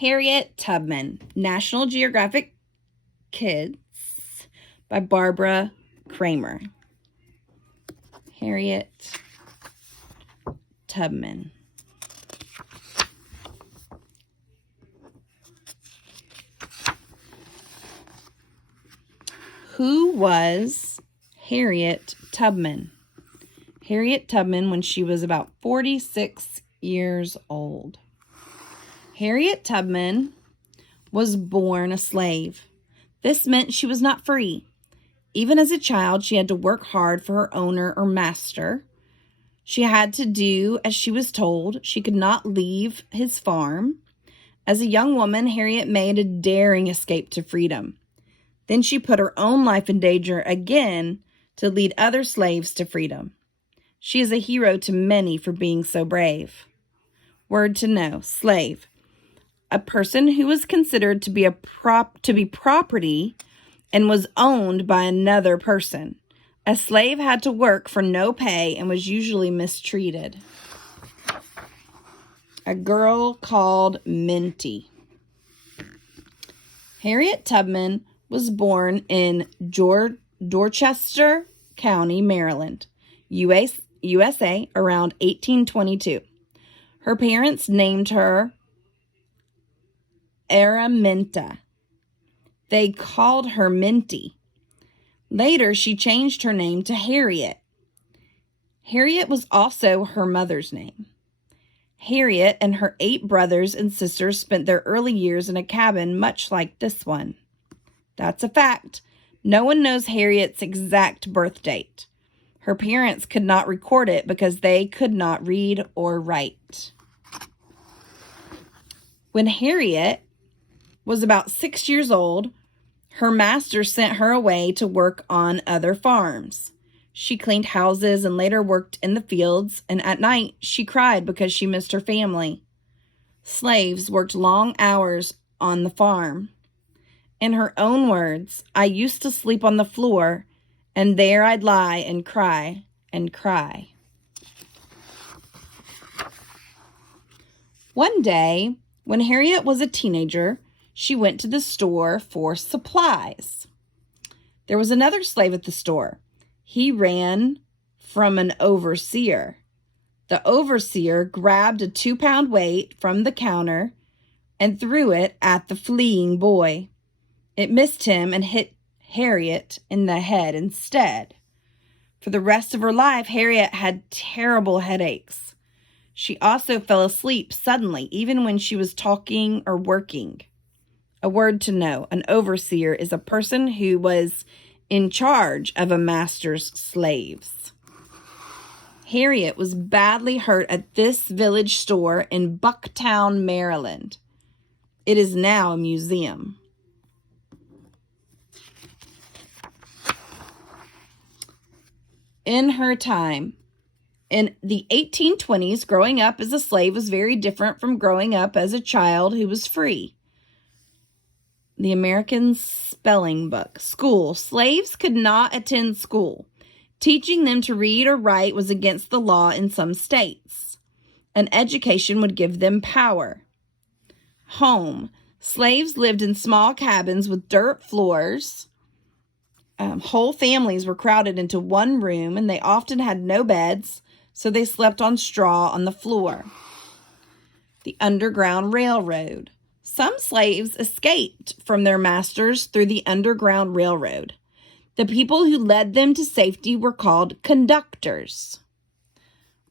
Harriet Tubman, National Geographic Kids by Barbara Kramer. Harriet Tubman. Who was Harriet Tubman? Harriet Tubman when she was about 46 years old. Harriet Tubman was born a slave. This meant she was not free. Even as a child, she had to work hard for her owner or master. She had to do as she was told. She could not leave his farm. As a young woman, Harriet made a daring escape to freedom. Then she put her own life in danger again to lead other slaves to freedom. She is a hero to many for being so brave. Word to know, slave. A person who was considered to be property and was owned by another person. A slave had to work for no pay and was usually mistreated. A girl called Minty. Harriet Tubman was born in Dorchester County, Maryland, USA, around 1822. Her parents named her Araminta. They called her Minty. Later, she changed her name to Harriet. Harriet was also her mother's name. Harriet and her 8 brothers and sisters spent their early years in a cabin much like this one. That's a fact. No one knows Harriet's exact birth date. Her parents could not record it because they could not read or write. When Harriet was about 6 years old, her master sent her away to work on other farms. She cleaned houses and later worked in the fields, and at night she cried because she missed her family. Slaves worked long hours on the farm. In her own words, "I used to sleep on the floor, and there I'd lie and cry and cry." One day, when Harriet was a teenager, she went to the store for supplies. There was another slave at the store. He ran from an overseer. The overseer grabbed a 2-pound weight from the counter and threw it at the fleeing boy. It missed him and hit Harriet in the head instead. For the rest of her life, Harriet had terrible headaches. She also fell asleep suddenly, even when she was talking or working. A word to know, an overseer is a person who was in charge of a master's slaves. Harriet was badly hurt at this village store in Bucktown, Maryland. It is now a museum. In her time, in the 1820s, growing up as a slave was very different from growing up as a child who was free. The American Spelling Book. School. Slaves could not attend school. Teaching them to read or write was against the law in some states. An education would give them power. Home. Slaves lived in small cabins with dirt floors. Whole families were crowded into one room, and they often had no beds, so they slept on straw on the floor. The Underground Railroad. Some slaves escaped from their masters through the Underground Railroad. The people who led them to safety were called conductors.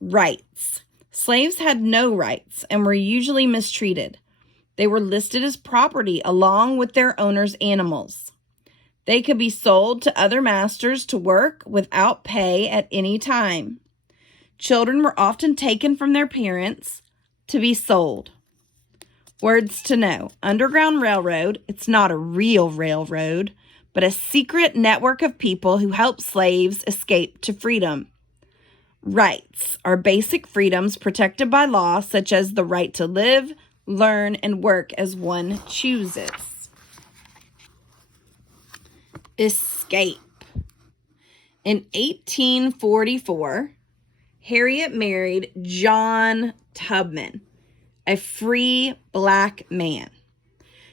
Rights. Slaves had no rights and were usually mistreated. They were listed as property along with their owners' animals. They could be sold to other masters to work without pay at any time. Children were often taken from their parents to be sold. Words to know. Underground Railroad. It's not a real railroad, but a secret network of people who help slaves escape to freedom. Rights are basic freedoms protected by law, such as the right to live, learn, and work as one chooses. Escape. In 1844, Harriet married John Tubman, a free black man.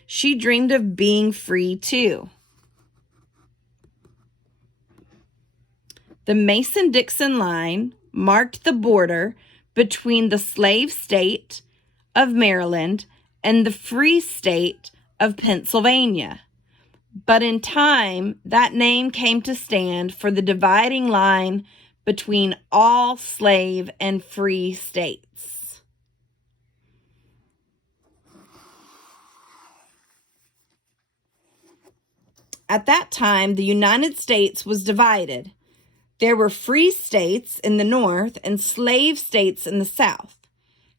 She dreamed of being free too. The Mason-Dixon line marked the border between the slave state of Maryland and the free state of Pennsylvania. But in time, that name came to stand for the dividing line between all slave and free states. At that time, the United States was divided. There were free states in the north and slave states in the south.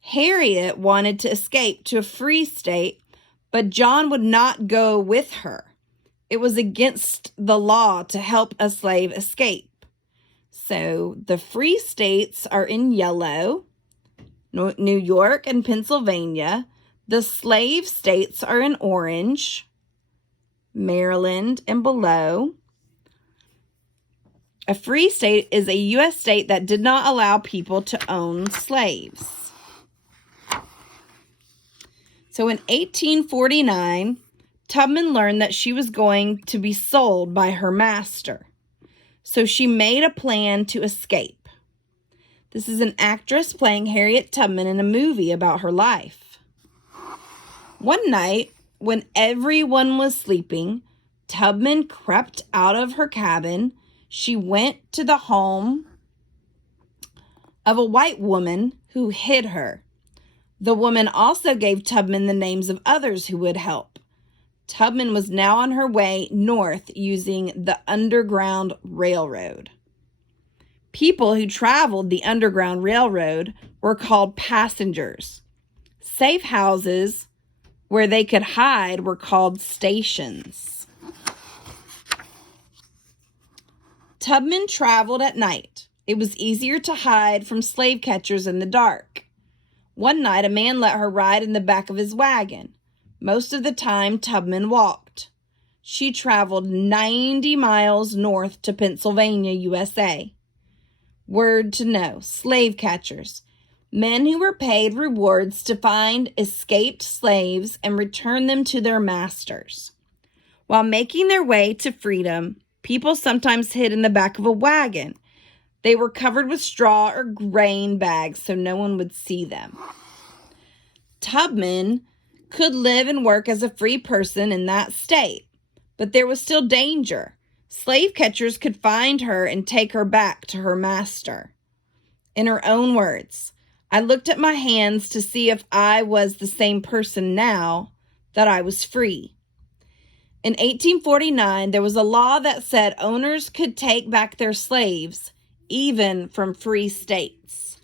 Harriet wanted to escape to a free state, but John would not go with her. It was against the law to help a slave escape. So the free states are in yellow, New York and Pennsylvania. The slave states are in orange, Maryland and below. A free state is a U.S. state that did not allow people to own slaves. So in 1849, Tubman learned that she was going to be sold by her master. So she made a plan to escape. This is an actress playing Harriet Tubman in a movie about her life. One night, when everyone was sleeping, Tubman crept out of her cabin. She went to the home of a white woman who hid her. The woman also gave Tubman the names of others who would help. Tubman was now on her way north using the Underground Railroad. People who traveled the Underground Railroad were called passengers. Safe houses where they could hide were called stations. Tubman traveled at night. It was easier to hide from slave catchers in the dark. One night, a man let her ride in the back of his wagon. Most of the time, Tubman walked. She traveled 90 miles north to Pennsylvania, USA. Word to know, slave catchers, men who were paid rewards to find escaped slaves and return them to their masters. While making their way to freedom, people sometimes hid in the back of a wagon. They were covered with straw or grain bags so no one would see them. Tubman could live and work as a free person in that state, but there was still danger. Slave catchers could find her and take her back to her master. In her own words, I looked at my hands to see if I was the same person now that I was free. In 1849, there was a law that said owners could take back their slaves, even from free states.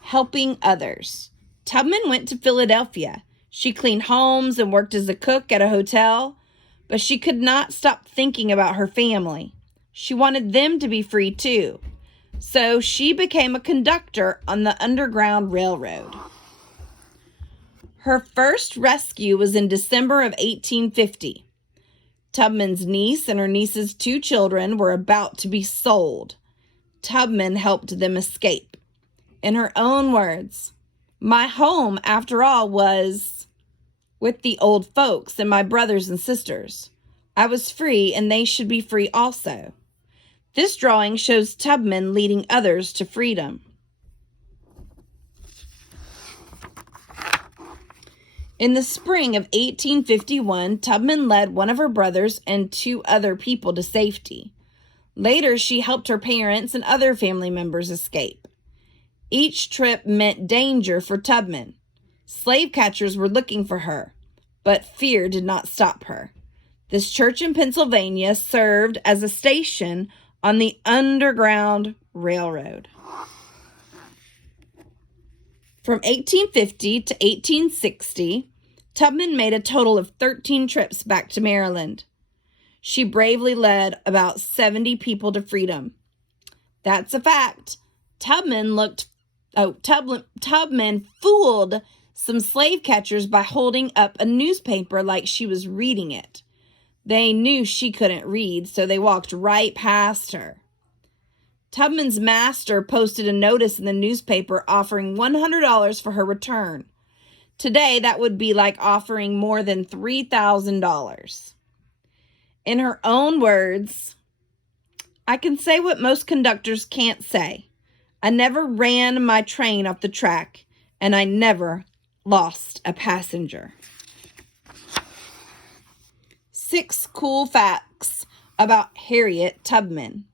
Helping others. Tubman went to Philadelphia. She cleaned homes and worked as a cook at a hotel, but she could not stop thinking about her family. She wanted them to be free too. So she became a conductor on the Underground Railroad. Her first rescue was in December of 1850. Tubman's niece and her niece's 2 children were about to be sold. Tubman helped them escape. In her own words, my home, after all, was with the old folks and my brothers and sisters. I was free, and they should be free also. This drawing shows Tubman leading others to freedom. In the spring of 1851, Tubman led one of her brothers and 2 other people to safety. Later, she helped her parents and other family members escape. Each trip meant danger for Tubman. Slave catchers were looking for her, but fear did not stop her. This church in Pennsylvania served as a station on the Underground Railroad. From 1850 to 1860, Tubman made a total of 13 trips back to Maryland. She bravely led about 70 people to freedom. That's a fact. Tubman fooled some slave catchers by holding up a newspaper like she was reading it. They knew she couldn't read, so they walked right past her. Tubman's master posted a notice in the newspaper offering $100 for her return. Today, that would be like offering more than $3,000. In her own words, I can say what most conductors can't say. I never ran my train off the track, and I never lost a passenger. 6 cool facts about Harriet Tubman.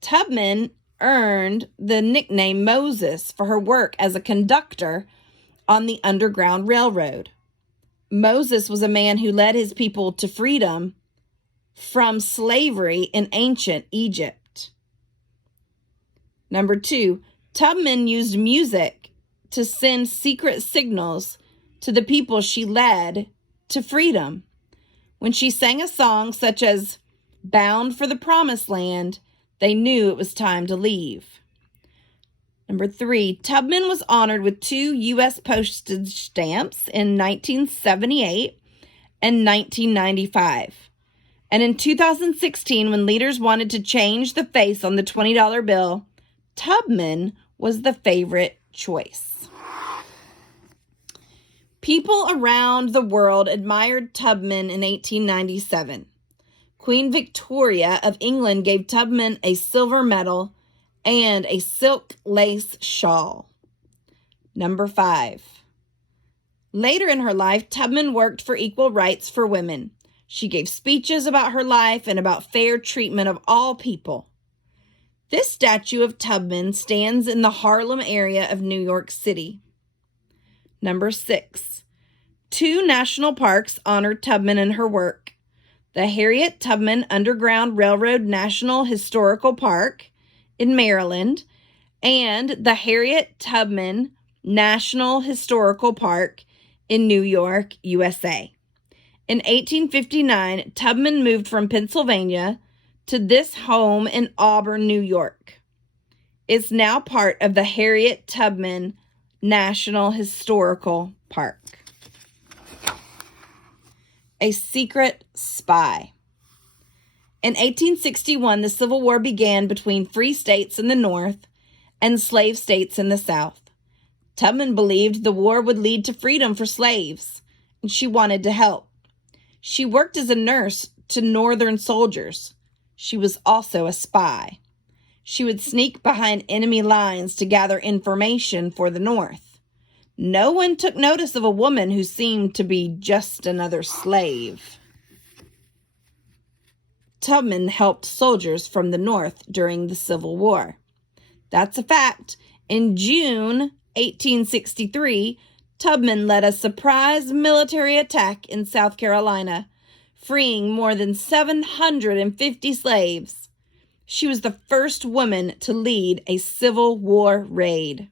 Tubman earned the nickname Moses for her work as a conductor on the Underground Railroad. Moses was a man who led his people to freedom from slavery in ancient Egypt. Number 2, Tubman used music to send secret signals to the people she led to freedom. When she sang a song such as Bound for the Promised Land, they knew it was time to leave. Number 3, Tubman was honored with 2 U.S. postage stamps in 1978 and 1995. And in 2016, when leaders wanted to change the face on the $20 bill, Tubman was the favorite choice. People around the world admired Tubman in 1897. Queen Victoria of England gave Tubman a silver medal and a silk lace shawl. Number 5. Later in her life, Tubman worked for equal rights for women. She gave speeches about her life and about fair treatment of all people. This statue of Tubman stands in the Harlem area of New York City. Number 6. 2 national parks honored Tubman and her work. The Harriet Tubman Underground Railroad National Historical Park in Maryland and the Harriet Tubman National Historical Park in New York, USA. In 1859, Tubman moved from Pennsylvania to this home in Auburn, New York. It's now part of the Harriet Tubman National Historical Park. A secret spy. In 1861, the Civil War began between free states in the North and slave states in the South. Tubman believed the war would lead to freedom for slaves, and she wanted to help. She worked as a nurse to Northern soldiers. She was also a spy. She would sneak behind enemy lines to gather information for the North. No one took notice of a woman who seemed to be just another slave. Tubman helped soldiers from the North during the Civil War. That's a fact. In June 1863, Tubman led a surprise military attack in South Carolina, freeing more than 750 slaves. She was the first woman to lead a Civil War raid.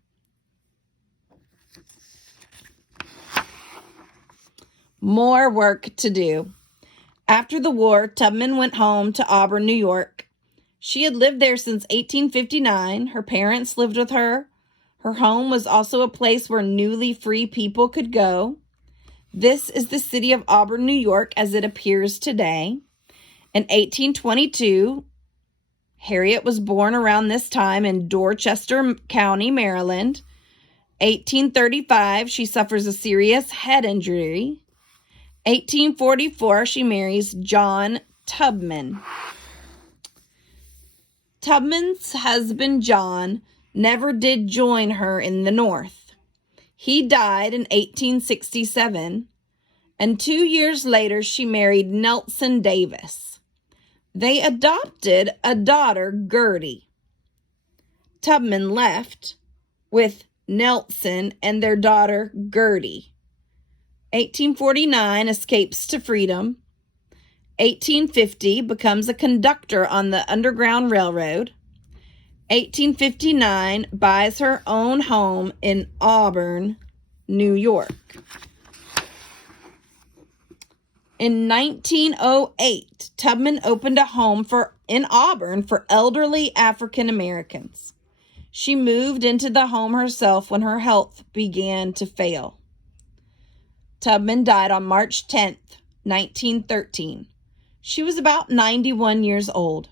More work to do. After the war, Tubman went home to Auburn, New York. She had lived there since 1859. Her parents lived with her. Her home was also a place where newly free people could go. This is the city of Auburn, New York, as it appears today. In 1822, Harriet was born around this time in Dorchester County, Maryland. 1835, she suffers a serious head injury. 1844, she marries John Tubman. Tubman's husband, John, never did join her in the North. He died in 1867, and 2 years later, she married Nelson Davis. They adopted a daughter, Gertie. Tubman left with Nelson and their daughter, Gertie. 1849, escapes to freedom. 1850, becomes a conductor on the Underground Railroad. 1859, buys her own home in Auburn, New York. In 1908, Tubman opened a home in Auburn for elderly African Americans. She moved into the home herself when her health began to fail. Tubman died on March 10th, 1913. She was about 91 years old.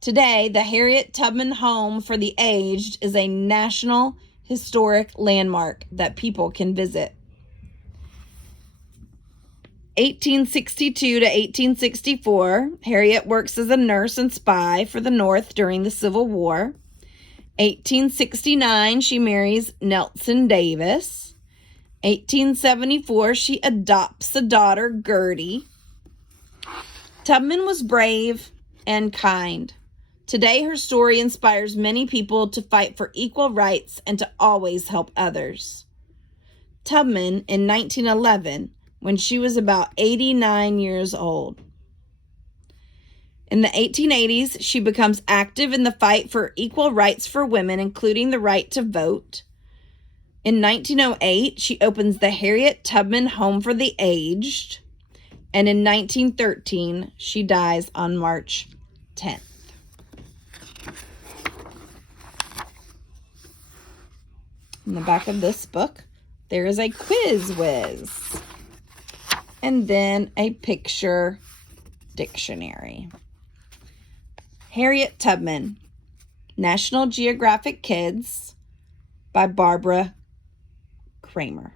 Today, the Harriet Tubman Home for the Aged is a National Historic Landmark that people can visit. 1862 to 1864, Harriet works as a nurse and spy for the North during the Civil War. 1869, she marries Nelson Davis. 1874, she adopts a daughter, Gertie. Tubman was brave and kind. Today, her story inspires many people to fight for equal rights and to always help others. Tubman, in 1911, when she was about 89 years old. In the 1880s, she becomes active in the fight for equal rights for women, including the right to vote. In 1908, she opens the Harriet Tubman Home for the Aged. And in 1913, she dies on March 10th. In the back of this book, there is a quiz whiz. And then a picture dictionary. Harriet Tubman, National Geographic Kids by Barbara Kramer.